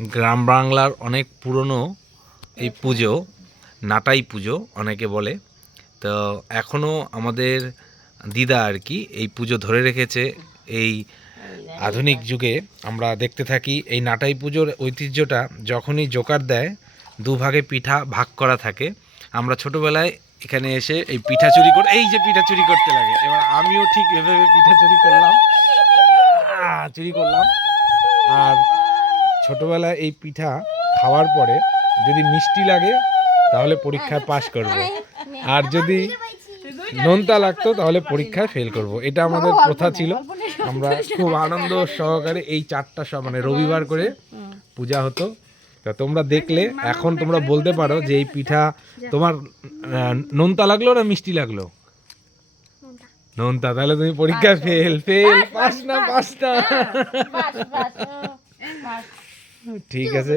গ্রাম বাংলার অনেক পুরনো এই পুজো, নাটাই পুজো অনেকে বলে। তো এখনও আমাদের দিদা আর কি এই পুজো ধরে রেখেছে। এই আধুনিক যুগে আমরা দেখতে থাকি এই নাটাই পুজোর ঐতিহ্যটা যখনই জোকার দেয়, দুভাগে পিঠা ভাগ করা থাকে। আমরা ছোটোবেলায় এখানে এসে এই পিঠা চুরি করে, এই যে পিঠা চুরি করতে লাগে। এবার আমিও ঠিক এভাবে পিঠা চুরি করলাম। চুরি করলাম। আর ছোটবেলায় এই পিঠা খাওয়ার পরে যদি মিষ্টি লাগে তাহলে পরীক্ষায় পাশ করব আর যদি নোনতা লাগতো তাহলে পরীক্ষায় ফেল করব এটা আমাদের প্রথা ছিল আমরা খুব আনন্দ সহকারে এই চারটা সব মানে রবিবার করে পূজা হতো তা তোমরা দেখলে এখন তোমরা বলতে পারো যে এই পিঠা তোমার নোনতা লাগল না মিষ্টি লাগল নোনতা তাহলে তুমি পরীক্ষায় ফেল ফেল পাস না পাস না ঠিক আছে।